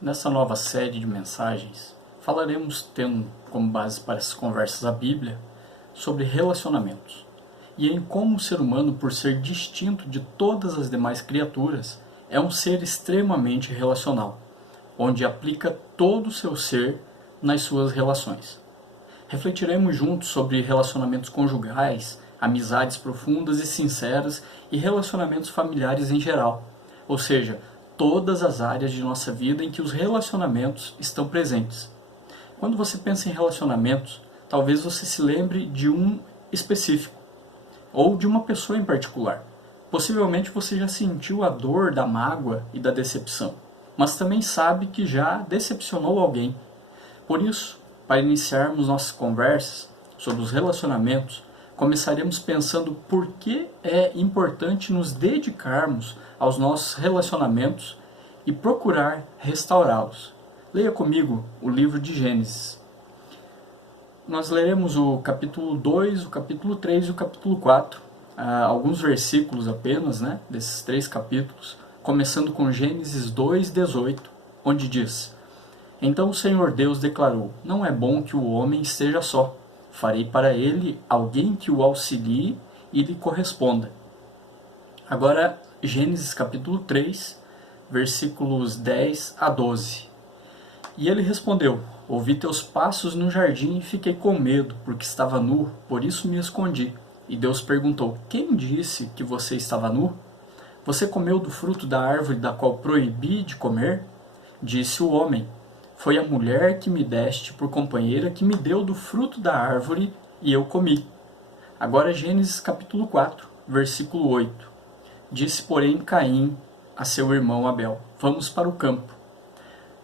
Nessa nova série de mensagens, falaremos, tendo como base para essas conversas a Bíblia, sobre relacionamentos e em como o ser humano, por ser distinto de todas as demais criaturas, é um ser extremamente relacional, onde aplica todo o seu ser nas suas relações. Refletiremos juntos sobre relacionamentos conjugais, amizades profundas e sinceras e relacionamentos familiares em geral, ou seja, todas as áreas de nossa vida em que os relacionamentos estão presentes. Quando você pensa em relacionamentos, talvez você se lembre de um específico, ou de uma pessoa em particular. Possivelmente você já sentiu a dor da mágoa e da decepção, mas também sabe que já decepcionou alguém. Por isso, para iniciarmos nossas conversas sobre os relacionamentos, começaremos pensando por que é importante nos dedicarmos aos nossos relacionamentos e procurar restaurá-los. Leia comigo o livro de Gênesis. Nós leremos o capítulo 2, o capítulo 3 e o capítulo 4, alguns versículos apenas, desses 3 capítulos, começando com Gênesis 2:18, onde diz: Então o Senhor Deus declarou: Não é bom que o homem esteja só. Farei para ele alguém que o auxilie e lhe corresponda. Agora, Gênesis capítulo 3, versículos 10 a 12. E ele respondeu: Ouvi teus passos no jardim e fiquei com medo, porque estava nu, por isso me escondi. E Deus perguntou: Quem disse que você estava nu? Você comeu do fruto da árvore da qual proibi de comer? Disse o homem: Foi a mulher que me deste por companheira que me deu do fruto da árvore e eu comi. Agora Gênesis capítulo 4, versículo 8. Disse, porém, Caim a seu irmão Abel: Vamos para o campo.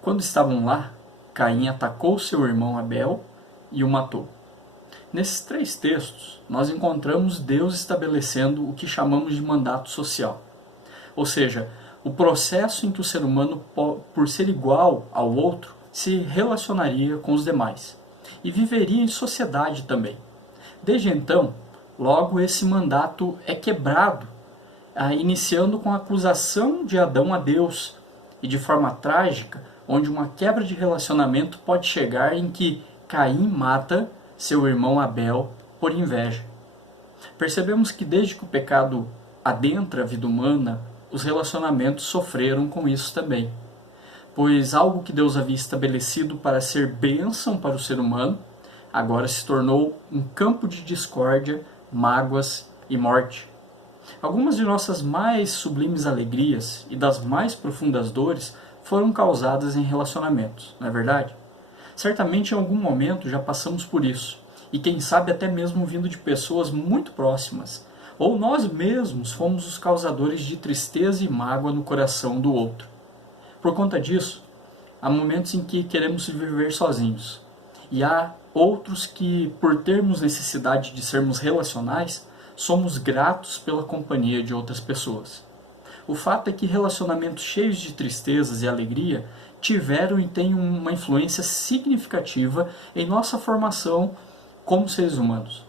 Quando estavam lá, Caim atacou seu irmão Abel e o matou. Nesses 3 textos, nós encontramos Deus estabelecendo o que chamamos de mandato social. Ou seja, o processo em que o ser humano, por ser igual ao outro, se relacionaria com os demais e viveria em sociedade também. Desde então, logo esse mandato é quebrado, iniciando com a acusação de Adão a Deus e de forma trágica, onde uma quebra de relacionamento pode chegar em que Caim mata seu irmão Abel por inveja. Percebemos que desde que o pecado adentra a vida humana, os relacionamentos sofreram com isso também, pois algo que Deus havia estabelecido para ser bênção para o ser humano, agora se tornou um campo de discórdia, mágoas e morte. Algumas de nossas mais sublimes alegrias e das mais profundas dores foram causadas em relacionamentos, não é verdade? Certamente em algum momento já passamos por isso, e quem sabe até mesmo vindo de pessoas muito próximas, ou nós mesmos fomos os causadores de tristeza e mágoa no coração do outro. Por conta disso, há momentos em que queremos viver sozinhos, e há outros que, por termos necessidade de sermos relacionais, somos gratos pela companhia de outras pessoas. O fato é que relacionamentos cheios de tristezas e alegria tiveram e têm uma influência significativa em nossa formação como seres humanos.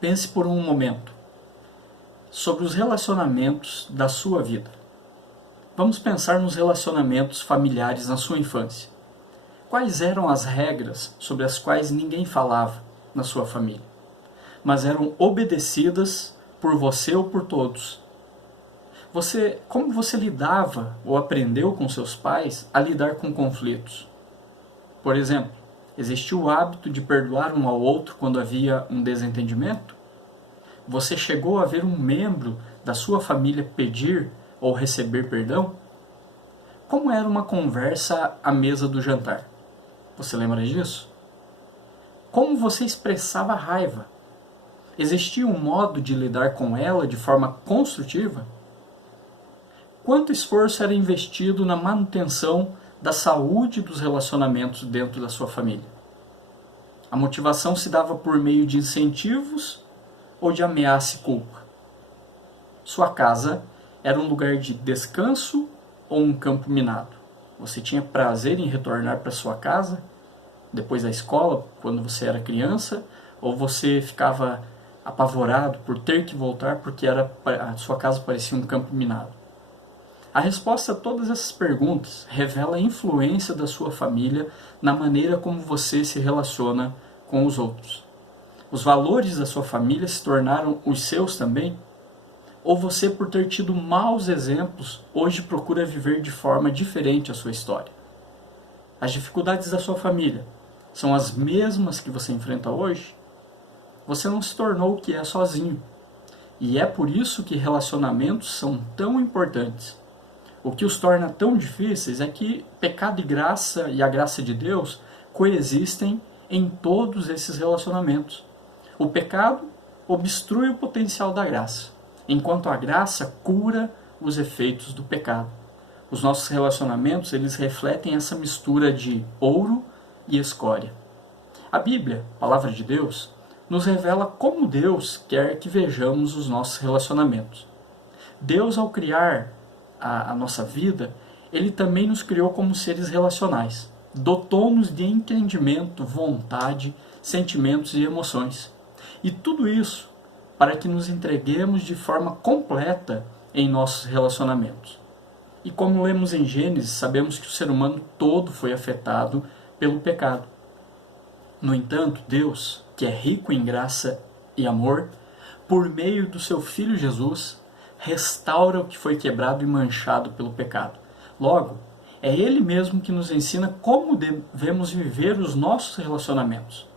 Pense por um momento sobre os relacionamentos da sua vida. Vamos pensar nos relacionamentos familiares na sua infância. Quais eram as regras sobre as quais ninguém falava na sua família, mas eram obedecidas por você ou por todos? Como você lidava ou aprendeu com seus pais a lidar com conflitos? Por exemplo, existia o hábito de perdoar um ao outro quando havia um desentendimento? Você chegou a ver um membro da sua família pedir ou receber perdão? Como era uma conversa à mesa do jantar? Você lembra disso? Como você expressava raiva? Existia um modo de lidar com ela de forma construtiva? Quanto esforço era investido na manutenção da saúde dos relacionamentos dentro da sua família? A motivação se dava por meio de incentivos ou de ameaça e culpa? Sua casa era um lugar de descanso ou um campo minado? Você tinha prazer em retornar para sua casa depois da escola, quando você era criança, ou você ficava apavorado por ter que voltar porque a sua casa parecia um campo minado? A resposta a todas essas perguntas revela a influência da sua família na maneira como você se relaciona com os outros. Os valores da sua família se tornaram os seus também? Ou você, por ter tido maus exemplos, hoje procura viver de forma diferente a sua história? As dificuldades da sua família são as mesmas que você enfrenta hoje? Você não se tornou o que é sozinho. E é por isso que relacionamentos são tão importantes. O que os torna tão difíceis é que pecado e a graça de Deus coexistem em todos esses relacionamentos. O pecado obstrui o potencial da graça, enquanto a graça cura os efeitos do pecado. Os nossos relacionamentos, eles refletem essa mistura de ouro e escória. A Bíblia, a palavra de Deus, nos revela como Deus quer que vejamos os nossos relacionamentos. Deus, ao criar a nossa vida, Ele também nos criou como seres relacionais. Dotou-nos de entendimento, vontade, sentimentos e emoções. E tudo isso para que nos entreguemos de forma completa em nossos relacionamentos. E como lemos em Gênesis, sabemos que o ser humano todo foi afetado pelo pecado. No entanto, Deus, que é rico em graça e amor, por meio do seu Filho Jesus, restaura o que foi quebrado e manchado pelo pecado. Logo, é Ele mesmo que nos ensina como devemos viver os nossos relacionamentos.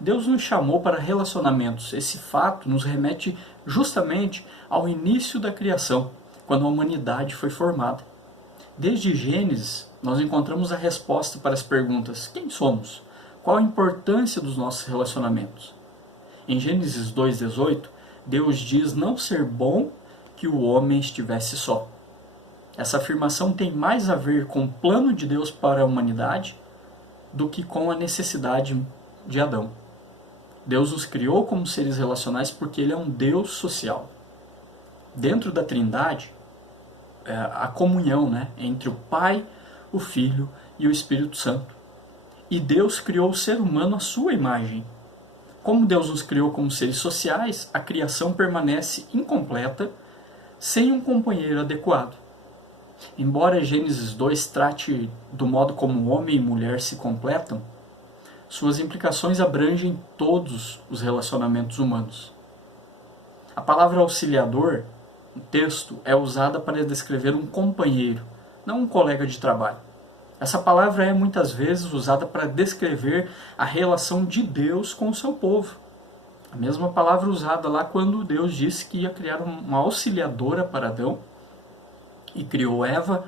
Deus nos chamou para relacionamentos. Esse fato nos remete justamente ao início da criação, quando a humanidade foi formada. Desde Gênesis, nós encontramos a resposta para as perguntas: quem somos? Qual a importância dos nossos relacionamentos? Em Gênesis 2,18, Deus diz não ser bom que o homem estivesse só. Essa afirmação tem mais a ver com o plano de Deus para a humanidade do que com a necessidade de Adão. Deus os criou como seres relacionais porque Ele é um Deus social. Dentro da Trindade, a comunhão, entre o Pai, o Filho e o Espírito Santo. E Deus criou o ser humano à sua imagem. Como Deus nos criou como seres sociais, a criação permanece incompleta sem um companheiro adequado. Embora Gênesis 2 trate do modo como homem e mulher se completam, suas implicações abrangem todos os relacionamentos humanos. A palavra auxiliador, no texto, é usada para descrever um companheiro, não um colega de trabalho. Essa palavra é muitas vezes usada para descrever a relação de Deus com o seu povo. A mesma palavra usada lá quando Deus disse que ia criar uma auxiliadora para Adão e criou Eva.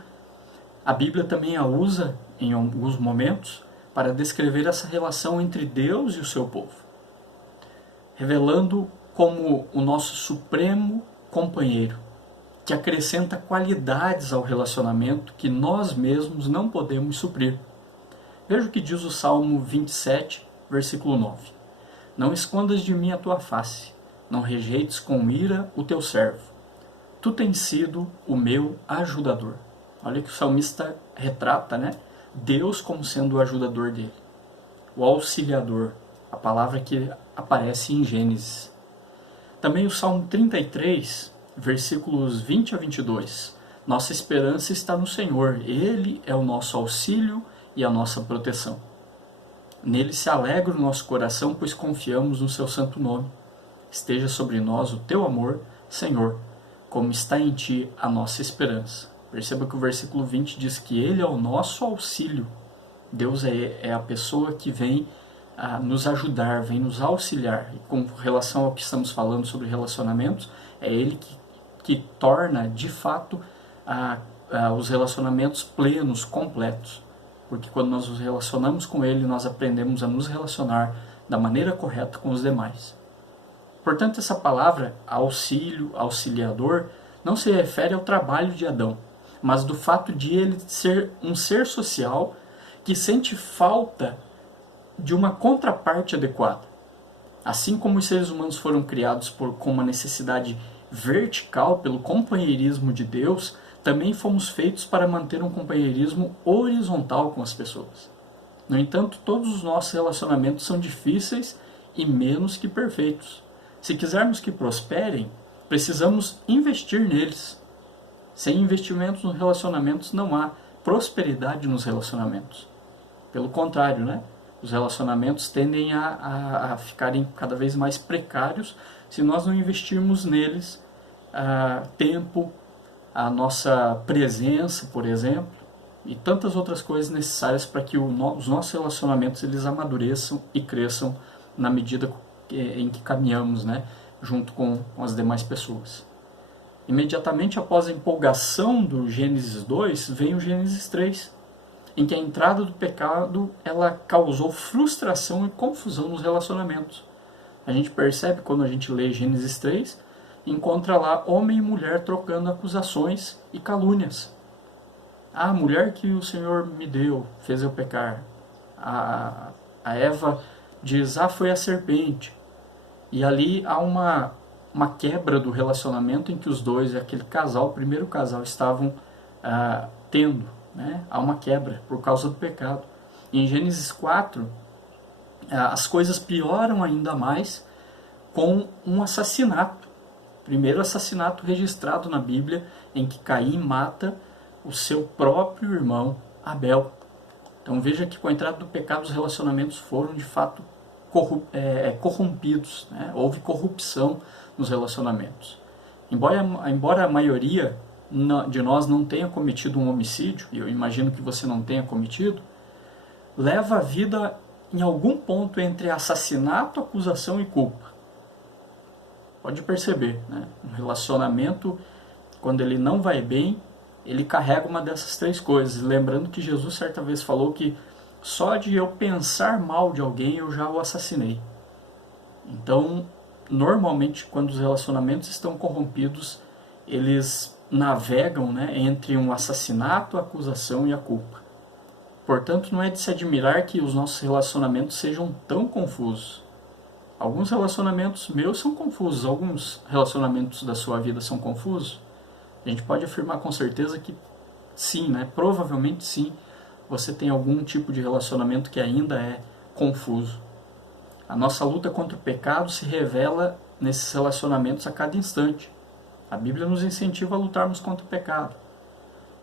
A Bíblia também a usa em alguns momentos para descrever essa relação entre Deus e o seu povo, revelando como o nosso supremo companheiro, que acrescenta qualidades ao relacionamento que nós mesmos não podemos suprir. Veja o que diz o Salmo 27, versículo 9. Não escondas de mim a tua face, não rejeites com ira o teu servo. Tu tens sido o meu ajudador. Olha que o salmista retrata, Deus como sendo o ajudador dele. O auxiliador, a palavra que aparece em Gênesis. Também o Salmo 33, versículos 20 a 22. Nossa esperança está no Senhor. Ele é o nosso auxílio e a nossa proteção. Nele se alegra o nosso coração, pois confiamos no seu santo nome. Esteja sobre nós o teu amor, Senhor, como está em ti a nossa esperança. Perceba que o versículo 20 diz que Ele é o nosso auxílio. Deus é a pessoa que vem nos ajudar, vem nos auxiliar. E com relação ao que estamos falando sobre relacionamentos, é Ele que torna, de fato, os relacionamentos plenos, completos. Porque quando nós nos relacionamos com Ele, nós aprendemos a nos relacionar da maneira correta com os demais. Portanto, essa palavra, auxílio, auxiliador, não se refere ao trabalho de Adão, mas do fato de ele ser um ser social que sente falta de uma contraparte adequada. Assim como os seres humanos foram criados com uma necessidade vertical pelo companheirismo de Deus, também fomos feitos para manter um companheirismo horizontal com as pessoas. No entanto, todos os nossos relacionamentos são difíceis e menos que perfeitos. Se quisermos que prosperem, precisamos investir neles. Sem investimentos nos relacionamentos não há prosperidade nos relacionamentos. Pelo contrário, né? Os relacionamentos tendem a ficarem cada vez mais precários se nós não investirmos neles tempo, a nossa presença, por exemplo, e tantas outras coisas necessárias para que os nossos relacionamentos eles amadureçam e cresçam na medida em que caminhamos, né, junto com as demais pessoas. Imediatamente após a empolgação do Gênesis 2, vem o Gênesis 3, em que a entrada do pecado ela causou frustração e confusão nos relacionamentos. A gente percebe quando a gente lê Gênesis 3, encontra lá homem e mulher trocando acusações e calúnias. A mulher que o Senhor me deu fez eu pecar. A Eva diz, foi a serpente. E ali há uma quebra do relacionamento em que os dois, aquele casal, o primeiro casal, estavam tendo. Né? Há uma quebra por causa do pecado. E em Gênesis 4, as coisas pioram ainda mais com um assassinato. Primeiro assassinato registrado na Bíblia, em que Caim mata o seu próprio irmão Abel. Então veja que com a entrada do pecado os relacionamentos foram de fato corrompidos, né? Houve corrupção nos relacionamentos. Embora a maioria de nós não tenha cometido um homicídio, e eu imagino que você não tenha cometido, leva a vida em algum ponto entre assassinato, acusação e culpa. Pode perceber, né? Um relacionamento, quando ele não vai bem, ele carrega uma dessas três coisas. Lembrando que Jesus certa vez falou que só de eu pensar mal de alguém eu já o assassinei. Então, normalmente, quando os relacionamentos estão corrompidos, eles navegam, né, entre um assassinato, a acusação e a culpa. Portanto, não é de se admirar que os nossos relacionamentos sejam tão confusos. Alguns relacionamentos meus são confusos, alguns relacionamentos da sua vida são confusos. A gente pode afirmar com certeza que sim, né? Provavelmente sim, você tem algum tipo de relacionamento que ainda é confuso. A nossa luta contra o pecado se revela nesses relacionamentos a cada instante. A Bíblia nos incentiva a lutarmos contra o pecado.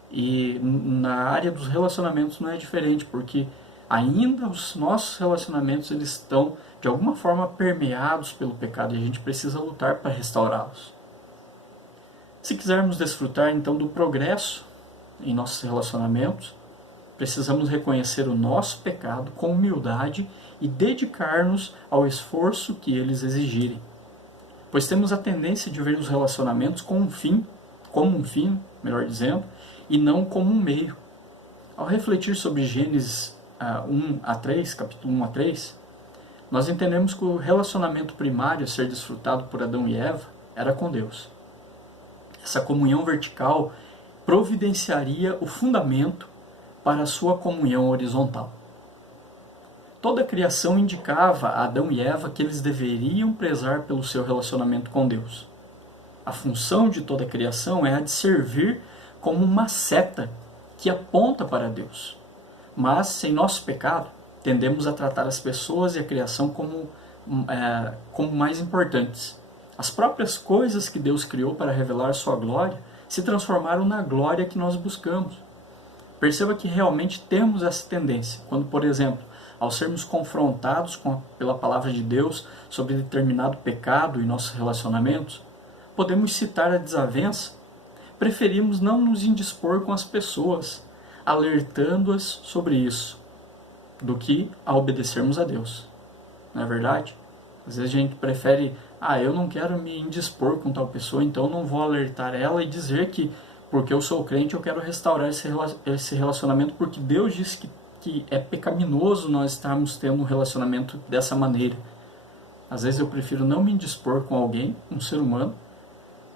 E na área dos relacionamentos não é diferente, porque ainda os nossos relacionamentos eles estão de alguma forma permeados pelo pecado e a gente precisa lutar para restaurá-los. Se quisermos desfrutar então do progresso em nossos relacionamentos, precisamos reconhecer o nosso pecado com humildade e dedicar-nos ao esforço que eles exigirem. Pois temos a tendência de ver os relacionamentos como um fim, melhor dizendo, e não como um meio. Ao refletir sobre Gênesis 1 a 3, capítulo 1 a 3, nós entendemos que o relacionamento primário a ser desfrutado por Adão e Eva era com Deus. Essa comunhão vertical providenciaria o fundamento para a sua comunhão horizontal. Toda a criação indicava a Adão e Eva que eles deveriam prezar pelo seu relacionamento com Deus. A função de toda a criação é a de servir como uma seta que aponta para Deus. Mas, sem nosso pecado, tendemos a tratar as pessoas e a criação como mais importantes. As próprias coisas que Deus criou para revelar sua glória se transformaram na glória que nós buscamos. Perceba que realmente temos essa tendência. Quando, por exemplo, ao sermos confrontados pela palavra de Deus sobre determinado pecado em nossos relacionamentos, podemos citar a desavença. Preferimos não nos indispor com as pessoas, alertando-as sobre isso, do que a obedecermos a Deus. Não é verdade? Às vezes a gente prefere, eu não quero me indispor com tal pessoa, então não vou alertar ela e dizer que, porque eu sou crente, eu quero restaurar esse relacionamento, porque Deus disse que é pecaminoso nós estarmos tendo um relacionamento dessa maneira. Às vezes eu prefiro não me indispor com alguém, um ser humano,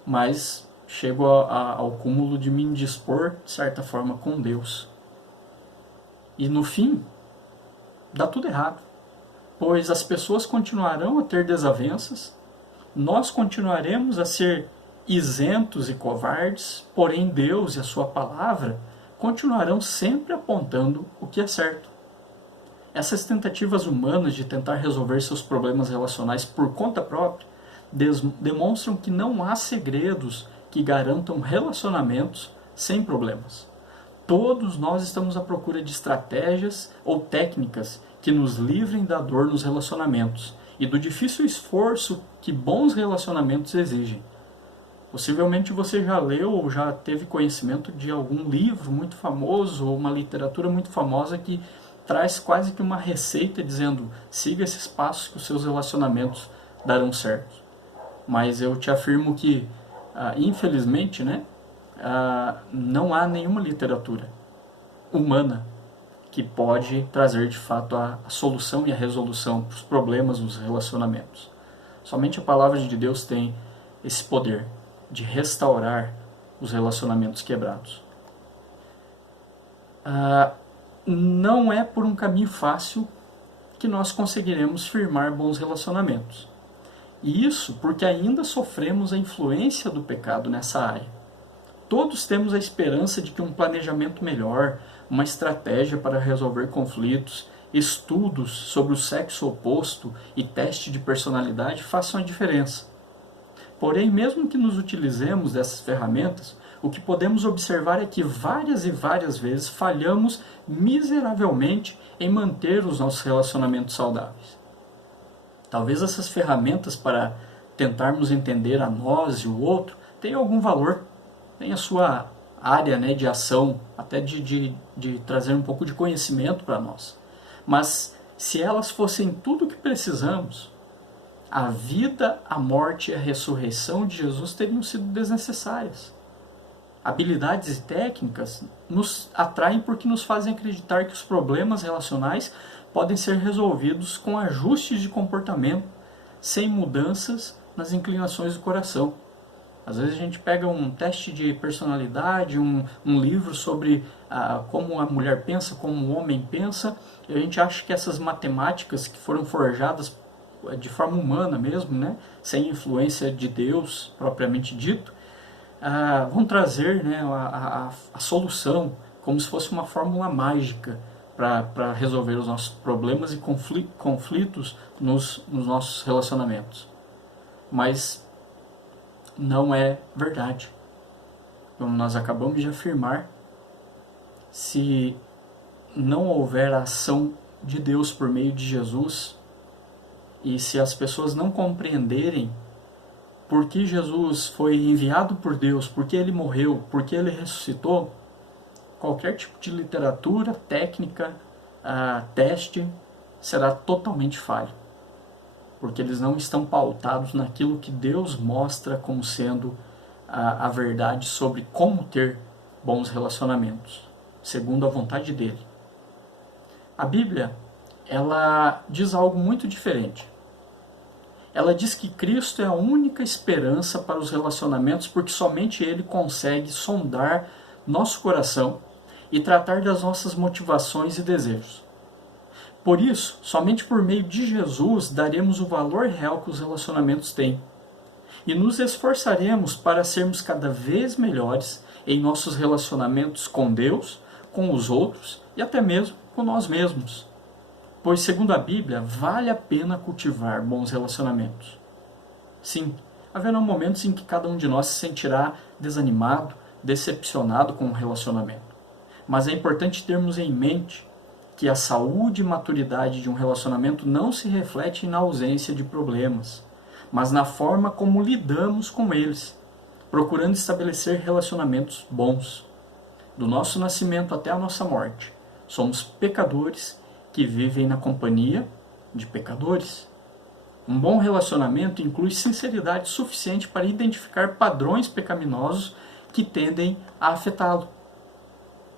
mas chego ao cúmulo de me indispor, de certa forma, com Deus. E no fim, dá tudo errado, pois as pessoas continuarão a ter desavenças, nós continuaremos a ser isentos e covardes, porém Deus e a sua palavra continuarão sempre apontando o que é certo. Essas tentativas humanas de tentar resolver seus problemas relacionais por conta própria demonstram que não há segredos que garantam relacionamentos sem problemas. Todos nós estamos à procura de estratégias ou técnicas que nos livrem da dor nos relacionamentos e do difícil esforço que bons relacionamentos exigem. Possivelmente você já leu ou já teve conhecimento de algum livro muito famoso ou uma literatura muito famosa que traz quase que uma receita dizendo: siga esses passos que os seus relacionamentos darão certo. Mas eu te afirmo que, infelizmente, não há nenhuma literatura humana que pode trazer de fato a solução e a resolução para os problemas nos relacionamentos. Somente a palavra de Deus tem esse poder de restaurar os relacionamentos quebrados. Não é por um caminho fácil que nós conseguiremos firmar bons relacionamentos. E isso porque ainda sofremos a influência do pecado nessa área. Todos temos a esperança de que um planejamento melhor, uma estratégia para resolver conflitos, estudos sobre o sexo oposto e teste de personalidade façam a diferença. Porém, mesmo que nos utilizemos dessas ferramentas, o que podemos observar é que várias e várias vezes falhamos miseravelmente em manter os nossos relacionamentos saudáveis. Talvez essas ferramentas para tentarmos entender a nós e o outro tenham algum valor, tenham a sua área de ação, até de trazer um pouco de conhecimento para nós. Mas se elas fossem tudo o que precisamos, a vida, a morte e a ressurreição de Jesus teriam sido desnecessárias. Habilidades e técnicas nos atraem porque nos fazem acreditar que os problemas relacionais podem ser resolvidos com ajustes de comportamento, sem mudanças nas inclinações do coração. Às vezes a gente pega um teste de personalidade, um livro sobre como a mulher pensa, como o homem pensa, e a gente acha que essas matemáticas que foram forjadas de forma humana mesmo, sem influência de Deus propriamente dito, vão trazer a solução como se fosse uma fórmula mágica para resolver os nossos problemas e conflitos nos nossos relacionamentos. Mas não é verdade. Como nós acabamos de afirmar, se não houver a ação de Deus por meio de Jesus, e se as pessoas não compreenderem por que Jesus foi enviado por Deus, por que ele morreu, por que ele ressuscitou, qualquer tipo de literatura, técnica, teste, será totalmente falho. Porque eles não estão pautados naquilo que Deus mostra como sendo a verdade sobre como ter bons relacionamentos, segundo a vontade dele. A Bíblia, ela diz algo muito diferente. Ela diz que Cristo é a única esperança para os relacionamentos, porque somente Ele consegue sondar nosso coração e tratar das nossas motivações e desejos. Por isso, somente por meio de Jesus daremos o valor real que os relacionamentos têm. E nos esforçaremos para sermos cada vez melhores em nossos relacionamentos com Deus, com os outros e até mesmo com nós mesmos. Pois, segundo a Bíblia, vale a pena cultivar bons relacionamentos. Sim, haverá momentos em que cada um de nós se sentirá desanimado, decepcionado com o relacionamento. Mas é importante termos em mente que a saúde e maturidade de um relacionamento não se reflete na ausência de problemas, mas na forma como lidamos com eles, procurando estabelecer relacionamentos bons. Do nosso nascimento até a nossa morte, somos pecadores que vivem na companhia de pecadores. Um bom relacionamento inclui sinceridade suficiente para identificar padrões pecaminosos que tendem a afetá-lo.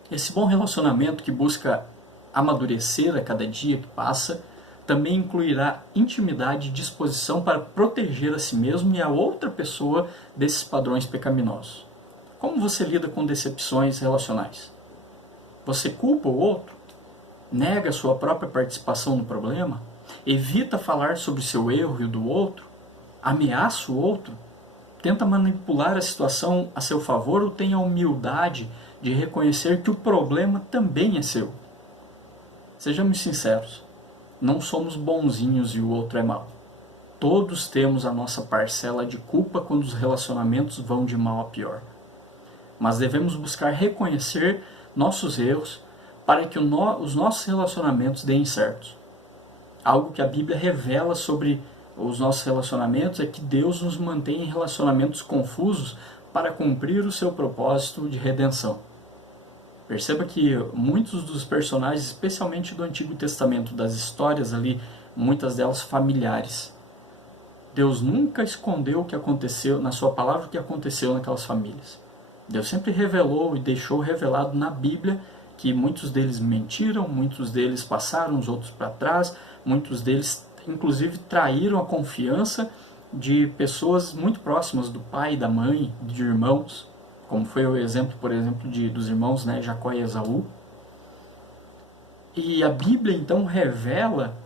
Esse bom relacionamento que busca amadurecer a cada dia que passa também incluirá intimidade e disposição para proteger a si mesmo e a outra pessoa desses padrões pecaminosos. Como você lida com decepções relacionais? Você culpa o outro? Nega sua própria participação no problema? Evita falar sobre seu erro e o do outro? Ameaça o outro? Tenta manipular a situação a seu favor ou tem a humildade de reconhecer que o problema também é seu? Sejamos sinceros, não somos bonzinhos e o outro é mau. Todos temos a nossa parcela de culpa quando os relacionamentos vão de mal a pior. Mas devemos buscar reconhecer nossos erros para que os nossos relacionamentos deem certo. Algo que a Bíblia revela sobre os nossos relacionamentos é que Deus nos mantém em relacionamentos confusos para cumprir o seu propósito de redenção. Perceba que muitos dos personagens, especialmente do Antigo Testamento, das histórias ali, muitas delas familiares, Deus nunca escondeu o que aconteceu, na sua palavra, o que aconteceu naquelas famílias. Deus sempre revelou e deixou revelado na Bíblia que muitos deles mentiram, muitos deles passaram os outros para trás, muitos deles inclusive traíram a confiança de pessoas muito próximas do pai, da mãe, de irmãos, como foi o exemplo, por exemplo, dos irmãos, né, Jacó e Esaú. E a Bíblia então revela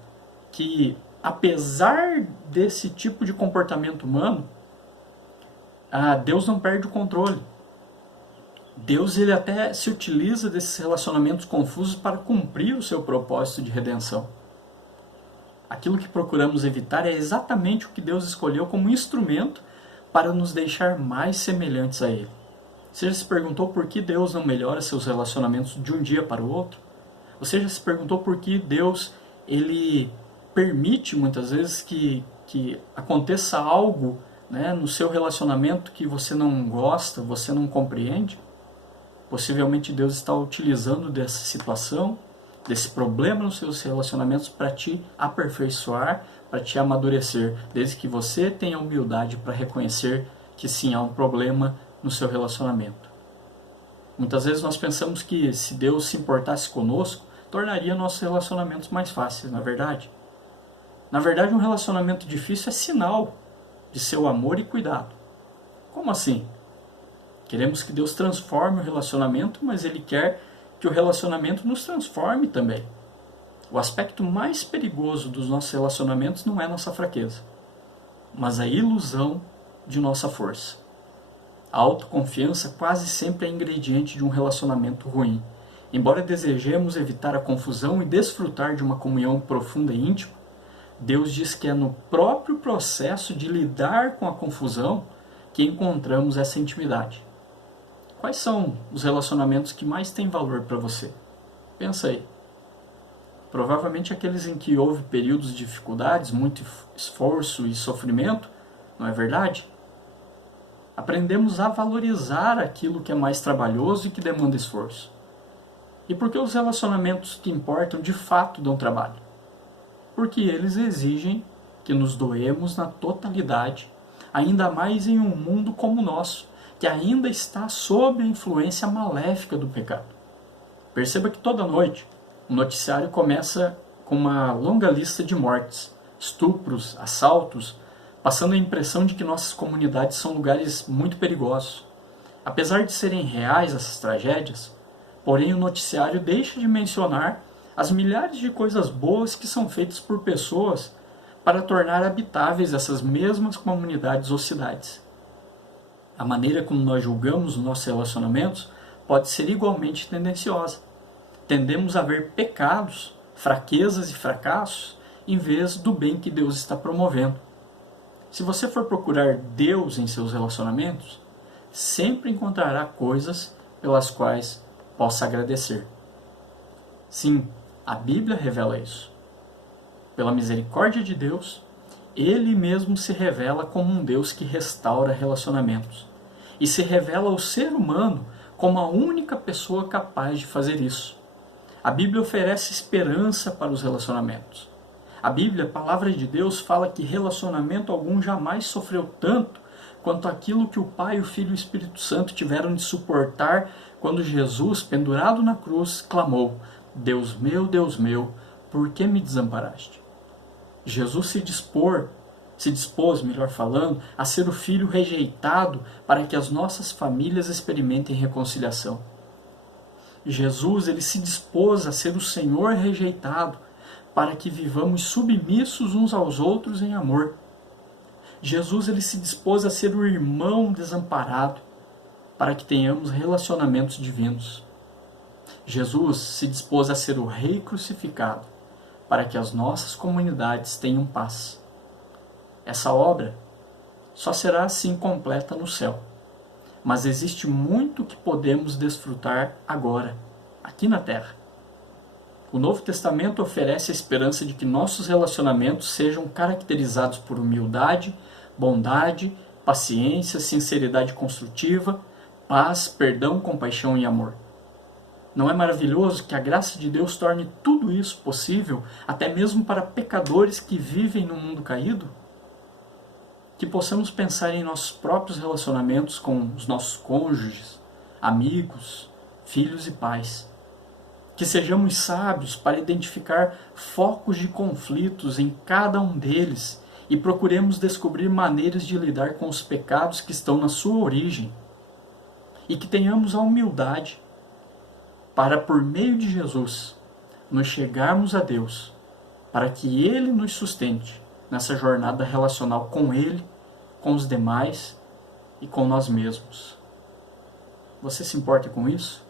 que, apesar desse tipo de comportamento humano, Deus não perde o controle. Deus ele até se utiliza desses relacionamentos confusos para cumprir o seu propósito de redenção. Aquilo que procuramos evitar é exatamente o que Deus escolheu como instrumento para nos deixar mais semelhantes a Ele. Você já se perguntou por que Deus não melhora seus relacionamentos de um dia para o outro? Você já se perguntou por que Deus ele permite muitas vezes que aconteça algo, né, no seu relacionamento que você não gosta, você não compreende? Possivelmente Deus está utilizando dessa situação, desse problema nos seus relacionamentos para te aperfeiçoar, para te amadurecer, desde que você tenha humildade para reconhecer que sim, há um problema no seu relacionamento. Muitas vezes nós pensamos que se Deus se importasse conosco, tornaria nossos relacionamentos mais fáceis, não é verdade? Na verdade, um relacionamento difícil é sinal de seu amor e cuidado. Como assim? Queremos que Deus transforme o relacionamento, mas Ele quer que o relacionamento nos transforme também. O aspecto mais perigoso dos nossos relacionamentos não é nossa fraqueza, mas a ilusão de nossa força. A autoconfiança quase sempre é ingrediente de um relacionamento ruim. Embora desejemos evitar a confusão e desfrutar de uma comunhão profunda e íntima, Deus diz que é no próprio processo de lidar com a confusão que encontramos essa intimidade. Quais são os relacionamentos que mais têm valor para você? Pensa aí. Provavelmente aqueles em que houve períodos de dificuldades, muito esforço e sofrimento, não é verdade? Aprendemos a valorizar aquilo que é mais trabalhoso e que demanda esforço. E por que os relacionamentos que importam de fato dão trabalho? Porque eles exigem que nos doemos na totalidade, ainda mais em um mundo como o nosso, que ainda está sob a influência maléfica do pecado. Perceba que toda noite o noticiário começa com uma longa lista de mortes, estupros, assaltos, passando a impressão de que nossas comunidades são lugares muito perigosos. Apesar de serem reais essas tragédias, porém o noticiário deixa de mencionar as milhares de coisas boas que são feitas por pessoas para tornar habitáveis essas mesmas comunidades ou cidades. A maneira como nós julgamos os nossos relacionamentos pode ser igualmente tendenciosa. Tendemos a ver pecados, fraquezas e fracassos em vez do bem que Deus está promovendo. Se você for procurar Deus em seus relacionamentos, sempre encontrará coisas pelas quais possa agradecer. Sim, a Bíblia revela isso. Pela misericórdia de Deus, Ele mesmo se revela como um Deus que restaura relacionamentos. E se revela ao ser humano como a única pessoa capaz de fazer isso. A Bíblia oferece esperança para os relacionamentos. A Bíblia, a palavra de Deus, fala que relacionamento algum jamais sofreu tanto quanto aquilo que o Pai, o Filho e o Espírito Santo tiveram de suportar quando Jesus, pendurado na cruz, clamou: Deus, por que me desamparaste? Jesus se dispôs, melhor falando, a ser o Filho rejeitado para que as nossas famílias experimentem reconciliação. Jesus, ele se dispôs a ser o Senhor rejeitado para que vivamos submissos uns aos outros em amor. Jesus, ele se dispôs a ser o irmão desamparado para que tenhamos relacionamentos divinos. Jesus se dispôs a ser o Rei crucificado para que as nossas comunidades tenham paz. Essa obra só será assim completa no céu. Mas existe muito que podemos desfrutar agora, aqui na terra. O Novo Testamento oferece a esperança de que nossos relacionamentos sejam caracterizados por humildade, bondade, paciência, sinceridade construtiva, paz, perdão, compaixão e amor. Não é maravilhoso que a graça de Deus torne tudo isso possível, até mesmo para pecadores que vivem no mundo caído? Que possamos pensar em nossos próprios relacionamentos com os nossos cônjuges, amigos, filhos e pais. Que sejamos sábios para identificar focos de conflitos em cada um deles e procuremos descobrir maneiras de lidar com os pecados que estão na sua origem. E que tenhamos a humildade para, por meio de Jesus, nos chegarmos a Deus, para que Ele nos sustente nessa jornada relacional com Ele, com os demais e com nós mesmos. Você se importa com isso?